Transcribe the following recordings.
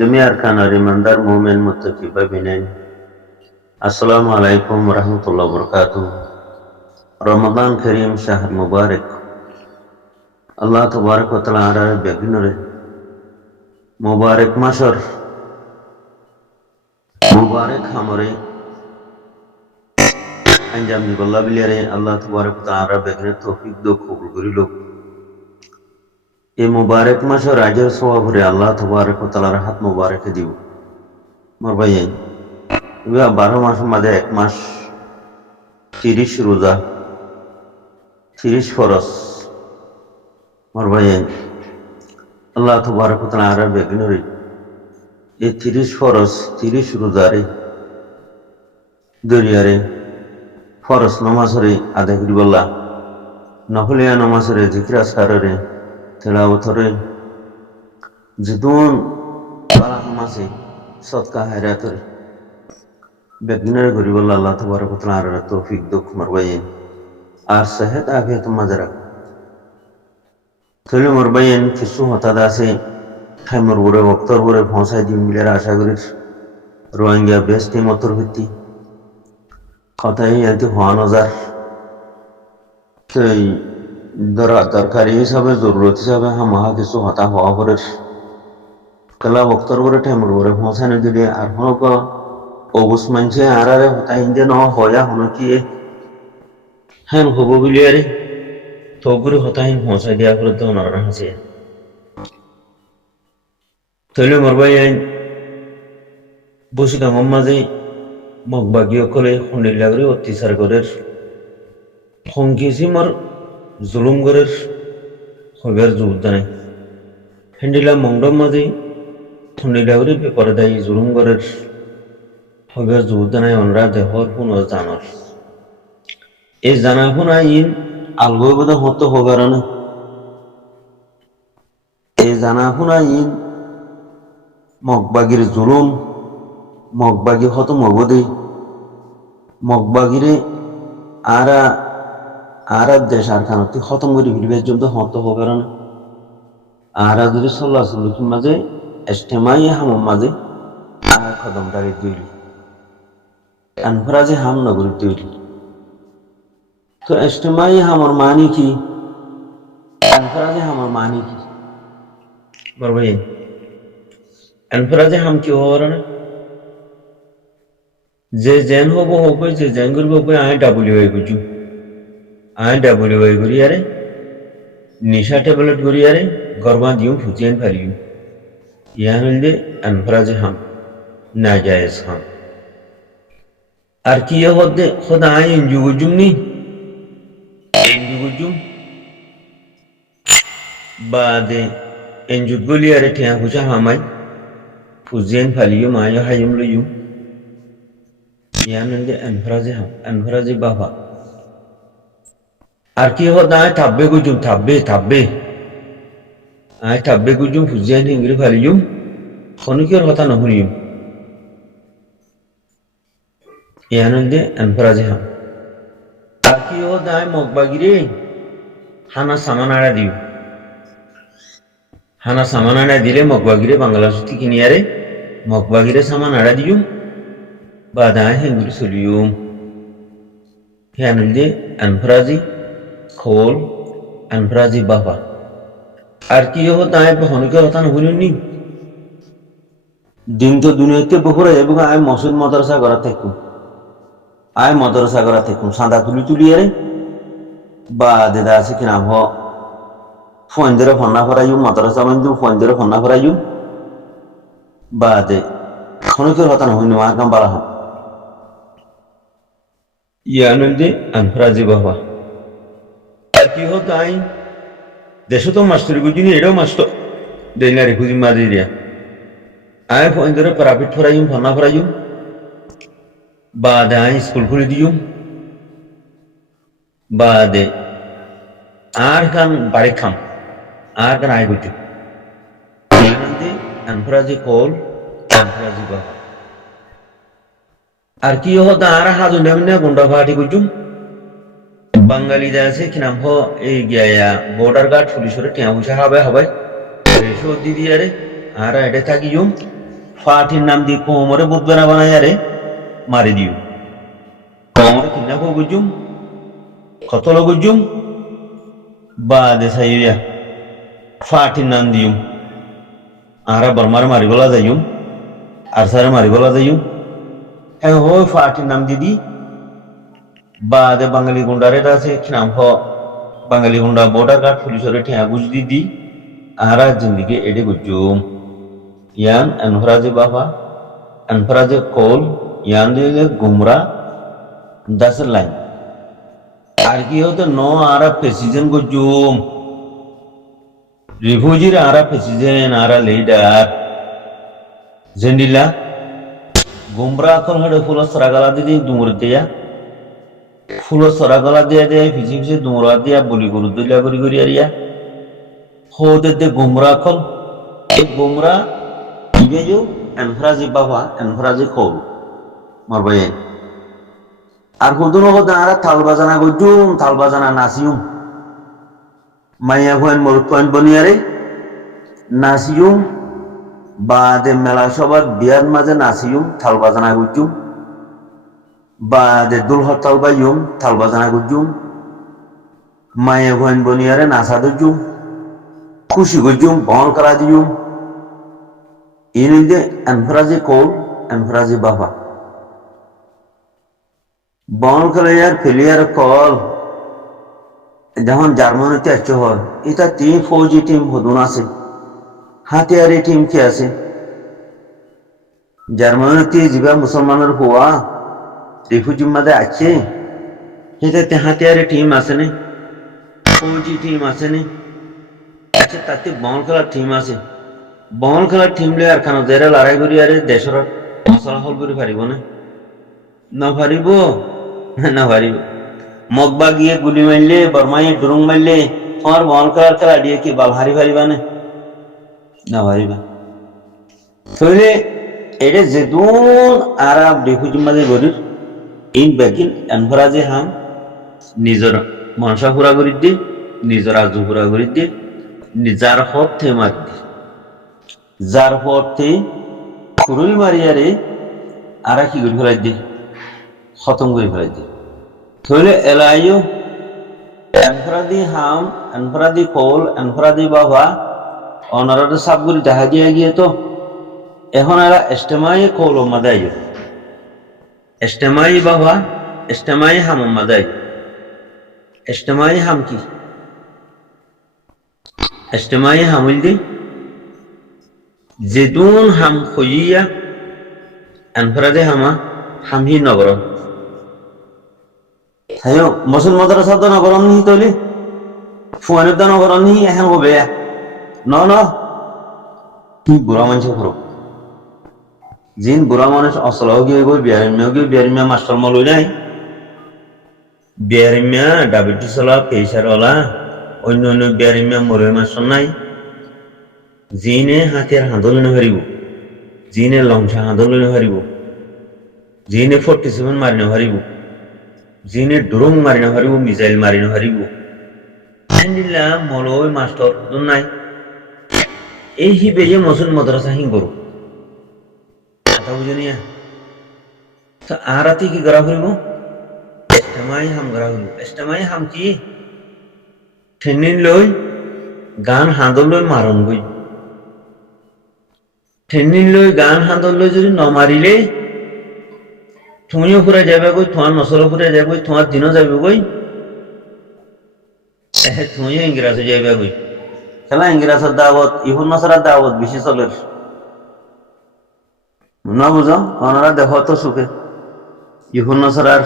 Demi arkana rimandar momen muttaqiba binen. Assalamualaikum warahmatullahi wabarakatuh. Ramadan Karim Shahr Mubarak. Allah tabarak wa taala ara beginore. Mubarak masar. Mubarak hamore. Anjam di balla bilare Allah tabarak wa taala ara beginore tawfiq do qabul gorilo. এই মুবারক মাসে রাজের সওয়াবরে আল্লাহ তাবারক ওয়া তাআলার হাত মুবারক দিব মোর ভাই ইয়া 12 মাসের মধ্যে এক মাস 30 রোজা 30 ফরজ মোর ভাই আল্লাহ তাবারক ওয়া তাআলা আর বেগনরি এই 30 ফরজ 30 রোজারে দরিয়ারে ফরজ নামাজরে আদায় করিবল্লাহ নফলিয়া নামাজরে জিকির আসকারে তেলাওয়াতরে জিদুন বালা হামাসে সদকা হায়রাতরে বেগিনারে গরিবল্লাহ আল্লাহ তাবারক ওয়া তাআলা আর তৌফিক দুঃখ মারবাইন আর সেহত আফিয়াত মাজরা তলে মারবাইন কিছু হতা দাসে খাইমর বরে ওক্তর বরে পৌঁছাই দিন মিলের আশা করি রোহিঙ্গা বেস্ট মতর ভিত্তি কথাই এতে হওয়া নজার সেই দরকারি হিসাবে জরুরত হিসাবে হামাহা কিছু হতা হওয়া পরে কেলা বক্তর করে ঠেমর করে পৌঁছানো দিলে আর হনক অবুস মানছে আর আরে হতা হিন্দে ন হয়া হন কি হ্যান হব বলি আরে তো করে হতাহীন পৌঁছাই দেওয়া করে তো ওনারা হাসে তৈলে মরবাই আইন বসি কামর মাঝে মগবাগীয় কলে খন্ডিলাগরে অত্যাচার করের সংকিসিমর জুলুম গরের হইবার জোরদানে হেন্ডিলা মংডম মাঝে খন্ডিলাগরে পেপারে দায়ী জুলুম গরের হইবার জোরদানে অনরা দেহর পুন জানর এই জানা পুনা ইন আলগৈ বোধ হতো হবারনে এই জানা পুনা ইন মগবাগির জুলুম মগবাগি হত মগদে মগবাগিরে আরা দেশ আর খানতি খতম করে ফেলবার জন্য হত হবারনে আরা যদি চল্লা চল্লিশের মাঝে এস্টেমাই হামের মাঝে আর কদমদারি তৈরি আনফরা যে হাম নগরী তৈরি তো এস্টেমাই হামর মানি কি আনফরা যে হামর মানি কি বরবাই আনফরা যে হাম কি হওয়ার না যে জেন হব হবে যে জেন করবো হবে আই ডাব্লিউআই বুঝু আই ডাব্লিউআই করি আরে নিশা ট্যাবলেট করি আরে গরমা দিও ফুচিয়ান ফালিও ইয়ান হইলে আনফরা যে হাম না জায়েজ হাম আর কি হদে খোদা আই ইনজুগুজুম নি ইনজুগুজুম বাদে ইনজুদ গলি আরে ঠিয়া খুচা হামাই ফুজিয়ান ফালিও মায়া হাইম লইও ইয়ান হইলে আনফরা যে হাম আনফরা যে বাবা আর কি হদা আই থাব্বে গুজুম থাব্বে আই থাব্বে গুজুম ফুজিয়ান হিংরি ফালিও খনিকের কথা নহনিও ইয়ান হইলে আনফরা যে হাম আর কি হদা আই মগবাগিরে হানা সামান আড়া দিও হানা সামান আড়া দিলে মগবাগিরে বাংলাদেশ থেকে নিয়ে আরে মগবাগিরে সামান আড়া দিও বাদায় হেঙ্গুলি চলিও হ্যানলে আনফরাজি খোল আনফরাজি বাবা আর কি তাই হনিকের কথা নহনি দিন তো দুনিয়াতে বহরে এবং আয় মসজিদ মাদ্রাসা করা থাকুম আয় মাদ্রাসা করা থাকুম সাদা তুলি আরে বা দেদা আছে কিনা হ ফোনদের ফন্না ফরাইও মাদ্রাসা বান্ধু ফোনদের ফন্না ফরাইও বা দে হনিকের কথা নহনি আর কাম বালা হন ইয়ানন্দে আনফরাজি বাবা আর কি তাই দেশে তো মাস্টারি বুঝিনি এটাও মাস্টার দেনারে খুঁজি মাঝে দিয়া আয় ফোন ধরে প্রাইভেট ফরাইম ফনা ফরাইম বাদে আয় স্কুল খুলে দিও বাদে আর খান বাড়ি খাম আর খান আয় বুঝু ইয়ানন্দে আনফরাজি কল আনফরাজি বাবা আর কি হতো আর হাজু নেমনে গুন্ডা ফাটি গুজুম বাঙালি আছে কি নাম হ এই গিয়া বর্ডার গার্ড পুলিশের টিয়া বুঝা হবে রেশো দিদি আরে আর এটা থাকিও ফাটির নাম দি কোমরে বুধবে না বানাই আরে মারি দিও কোমরে কিনা কো গুজুম কত লো গুজুম বা দে সাইয়া ফাটির নাম দিও আরা বর্মার মারি বলা যাইম আর সারে মারি বলা যাইম হ্যাঁ হো ফাটির নাম দিদি বা দে বাঙালি গুন্ডারে আছে নাম হ বাঙালি গুন্ডা বর্ডার গার্ড পুলিশের ঠিয়া গুজ দিদি আরা জিন্দিগি এডে গুজুম ইয়ান আনফরাজে বাবা আনফরাজে কল ইয়ান দিলে গুমরা দাসের লাইন আর কি হতো ন আরা প্রেসিডেন্ট গুজুম রিফিউজির আরা প্রেসিডেন্ট আরা লিডার জেন্ডিলা গুমরা এখন হলে ফুল সরাগালা দিদি দুমুর দিয়া ফুল সরাগালা দিয়া দিয়া ফিসি ফিসি দুমরা দিয়া বলি গরু দিলা করি করি আরিয়া হোদে দে গুমরা এখন এই গুমরা ইবেজো এনফরাজি বাবা এনফরাজি খোল মারবাই আর হুদুন হদা আরা থাল বাজানা গজুম থাল বাজানা নাসিউম মাইয়া ভয়েন মরুত পয়েন্ট বনিয়ারে নাসিউম বাদে মেলা সবার বিয়ার মাঝে নাসিউম থাল বাজানা গজুম বাদে দুল হরতাল বাইম থাল বাজানা গজুম মাইয়া ভয়েন বনিয়ারে নাসা দজুম খুশি গজুম বহল করা দিউম ইনিদে এনফরাজি কল এনফরাজি বাবা বহল খেলার ফেলিয়ার কল যখন জার্মানিতে আসছে হয় এটা তিন ফৌজি টিম হদুন আছে হাতিয়ারি টিম কি আছে জার্মানিতে যা মুসলমানের হওয়া রিফিউজি মাঝে আছে সেটাতে হাতিয়ারি টিম আছে নি ফৌজি টিম আছে নি আচ্ছা তাতে বহল খেলার টিম আছে বহল খেলার টিম লে আর খানা দেরে লড়াই করি আরে দেশের মশলা হল করে পারিব না পারিব না পারিব মগবা গিয়ে গুলি মারলে বর্মাইয়ে ডুরুং মারলে তোমার বহল খেলার খেলা দিয়ে কি বাল হারি পারিবা না পারিবা তাহলে এটা যেদুন আরাব রিফিউজি মাঝে গরির ইন ব্যাগিন এনফরাজে হাম নিজের মনসা পুরা করি দিয়ে নিজের আজু পুরা করি দিয়ে যার হতে মার দি যার হতে কুরুল মারিয়ারে আরা কি করে ফেলাই দি খতম করে ফেলাই দি তাহলে এলাইও এনফরাদি হাম এনফরাদি কল এনফরাদি বাবা অনারতে সাবগুলি দেখা দিয়ে গিয়ে তো এখন এরা এস্টেমাই কল মাদাই এস্টেমাই বাবা এস্টেমাই হাম মাদাই এস্টেমাই হাম কি এস্টেমাই হামুল দি যেদুন হাম খইয়া এনফরাদে হামা হামহি নগর হাইও মসুল মাদ্রাসা তো নগর নি তলি ফুয়ানের তো নগর নি এখন হবে ন তুই বুড়া মানুষ করো জিন বুড়া মানুষ অসলাও গিয়ে গই বিয়ারিমিয়া মাস্টার মলই নাই বিয়ারিমিয়া ডায়াবেটিস ওলা প্রেসার ওলা অন্য অন্য বিয়ারিমিয়া মরে মাস্টার নাই জিনে হাতিয়ার হাঁদল হারিব জিনে লংসা হাঁদল হারিব জিনে 47 মারি হারিব জিনে ড্রোন মারি হারিব মিসাইল মারি হারিব আন্দিল্লা মলই মাস্টার নাই এই হিবে যে মসুল মাদ্রাসা হিং করো কথা বুঝনিয়া তো আরাতি কি করা হইব এস্টেমাই হাম করা হইব এস্টেমাই হাম কি ঠেনিন লই গান হাঁদল লই মারণ গই ঠেনিন লই গান হাঁদল লই যদি নমারিলে তুমিও ফুরে যাবে গই তোমার নসল ফুরে যাবে তোমার দিনও যাবে গই তুমিও ইংরাজে যাবে গই খেলা ইংরাজের দাওয়াত ইহুন নসরার দাওয়াত বেশি চলের না বুঝো ওনারা দেখো তো সুখে ইহুন নসরার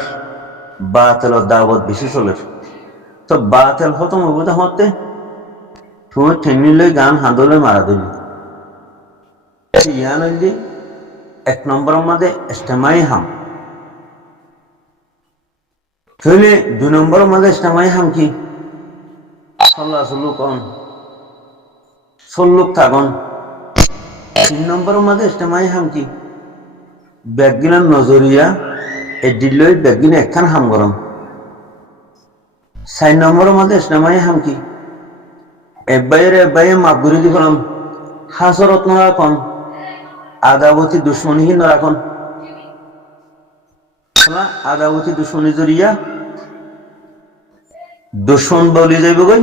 বাতেলের দাওয়াত বেশি চলের তো বাতেল হতো মবুদা হতে তুমি ঠেনিন লই গান হাঁদলে মারা দিবি ইয়ান হইলে 1 নম্বরের মধ্যে ইস্তেমাই হাম তাহলে 2 নম্বরের মধ্যে ইস্তেমাই হাম কি সাল্লাহ সুলুক অন সল্লুক থাকুন 3 নম্বরের মধ্যে ইস্তেমাই হাম কি ব্যাগিনার নজরিয়া এ দিল্লই ব্যাগিনা একখান হাম গরম 4 নম্বরের মধ্যে ইস্তেমাই হাম কি এবাইয়ে মাপগুড়ি দি ফেলাম হাসরত নড়া কন আদাবতী দুশ্মনীহীন রাখন আদাবতী দুশ্মনী জরিয়া দুশ্মন বলি যাইব গই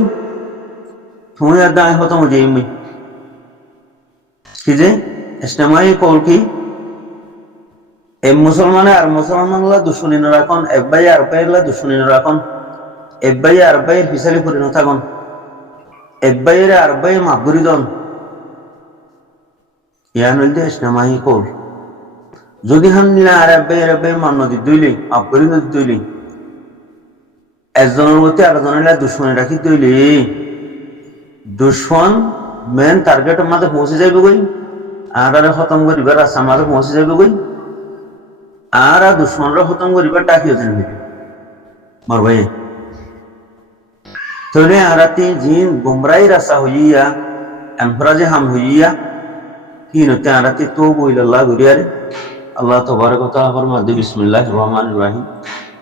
তুমি আর দায় হতম যাইমি কি যে ইসলামাই কল কি এই মুসলমানে আর মুসলমানগুলা দুশ্মনী রাখন একবাই আর বাইরলা দুশ্মনী রাখন একবাই আর বাইর পিছালি পরিণত থাকুন একবাইয়ের আর বাই মাফগুরি দন ইয়ান হইতে ইসলামাই কল যদি হান নিলা আর একবাই মান নদী দইলি মাফগুরি নদী দইলি একজনের মধ্যে আরেকজনের দুশ্মনী রাখি দইলি দুশ্মন মেন টার্গেটের মাঝে পৌঁছে যাইব গই আর খতম করিবার রাস্তার মাঝে পৌঁছে যাইব গই আর দুশ্মনরা খতম করিবার টাকিও জানি মারবাই তবে আরাতে জিন গুমরাই রাসা হইয়া এনফরাজে হাম হইয়া কি নতে আরাতে তো বইলাল্লাহ গুরিয়ারে আল্লাহ তাবারক ওয়া তাআলা ফরমাতে বিসমিল্লাহির রহমানির রহিম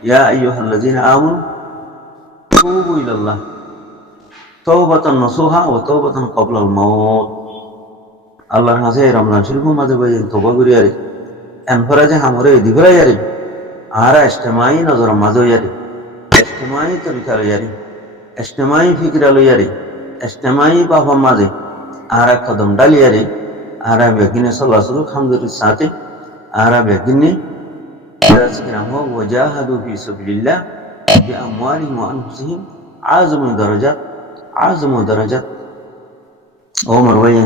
ইয়া আইয়ুহাল্লাযিনা আমানু তুবু ইলাল্লাহ তাওবাতান নাসুহা ওয়া তাওবাতান ক্বাবলাল মাউত আল্লাহর কাছে রমজান শরীফের মাঝে বই তওবা গুরিয়ারে এনফরাজে হামরে দিবরায়ারে আরা ইজতিমাই নজর মাঝে ইয়ারে ইজতিমাই তরিকা ইয়ারে ইজতিমাই ফিকরা লইয়ারে ইজতিমাই বাবা মাঝে আরা কদম ডালিয়ারে আরা বেগিনে সাল্লাল্লাহু আলহামদুলিল্লাহ সাথে আরা বেগিনে রাসকিরাম ওয়াজাহাদু ফি সাবিলিল্লাহ বিআমওয়ালিহিম ওয়া আনফুসিহিম আযমু দারাজাত ওমর ভাই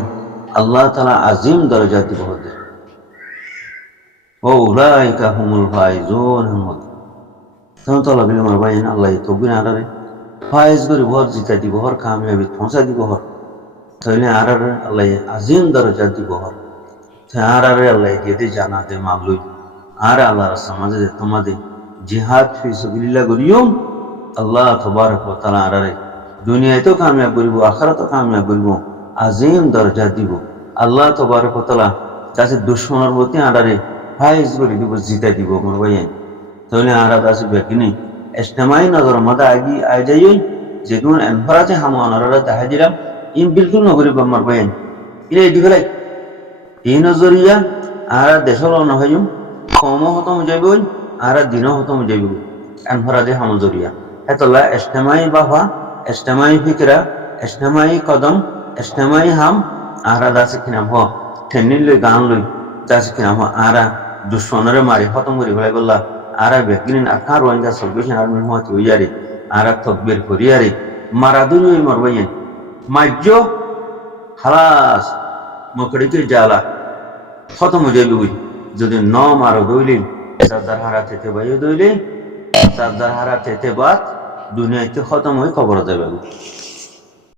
আল্লাহ তাআলা আজিম দরজাত দিব ওদের ও উলাইকা হুমুল ফাইজুন তখন তো আল্লাহ ওমর ভাই আল্লাহ তকবির আরারে ফাইজ করি ভর জিতা দিব হর কামিয়াবি পৌঁছা দিব হর তাহলে আর আল্লাহ আজিম দরজা দিব হর আর আল্লাহ দিয়ে জানা দে মামলুই আর আল্লাহ সমাজে তোমাদের জিহাদ ফি সাবিলিল্লাহ করিয়ম আল্লাহ তাবারক ওয়া তাআলা আরে দুনিয়ায় তো কামিয়াব করিব আখিরাতে কামিয়াব করিব আজিম দরজা দিব আল্লাহ তাবারক ওয়া তাআলা কাছে দুশমনের প্রতি আরে ফাইজ করে দিব জিতা দিব মোর ভাই তাহলে আর আছে বেকিনি ইজতিমাই নজর মাদা আগি আই যাই যেগুন এনফরাজে হাম অনারা দেখা দিলাম ইন বিলকুল নগরী বাম্মার বাইন ইরে এদি ফেলাই এই নজরিয়া আর দেশল নহয়ুম কম হতম যাইব আর দিন হতম যাইব এনফরাজে হাম জরিয়া এতলা ইজতিমাই বাফা ইজতিমাই ফিকরা ইজতিমাই কদম ইজতিমাই হাম আর দাসে কিনাম হ ঠেনিল লই গান লই দাসে কিনাম আর দুশ্মনরে মারি হতম করি ফেলাই বললা আরা বেগিন আকার ওয়াঙ্গা সলভেশন আর্মি মত হইয়ারে আরা তকবীর করিয়ারে মারাদুনি মরবাইন মাজ্জো খালাস মকড়িকে জালা খতম হয়ে যাবে যদি ন মারো দইলি সারদার হারা থেকে বাইও দইলি সারদার হারা থেকে বাদ দুনিয়াতে খতম হয়ে খবর যাবে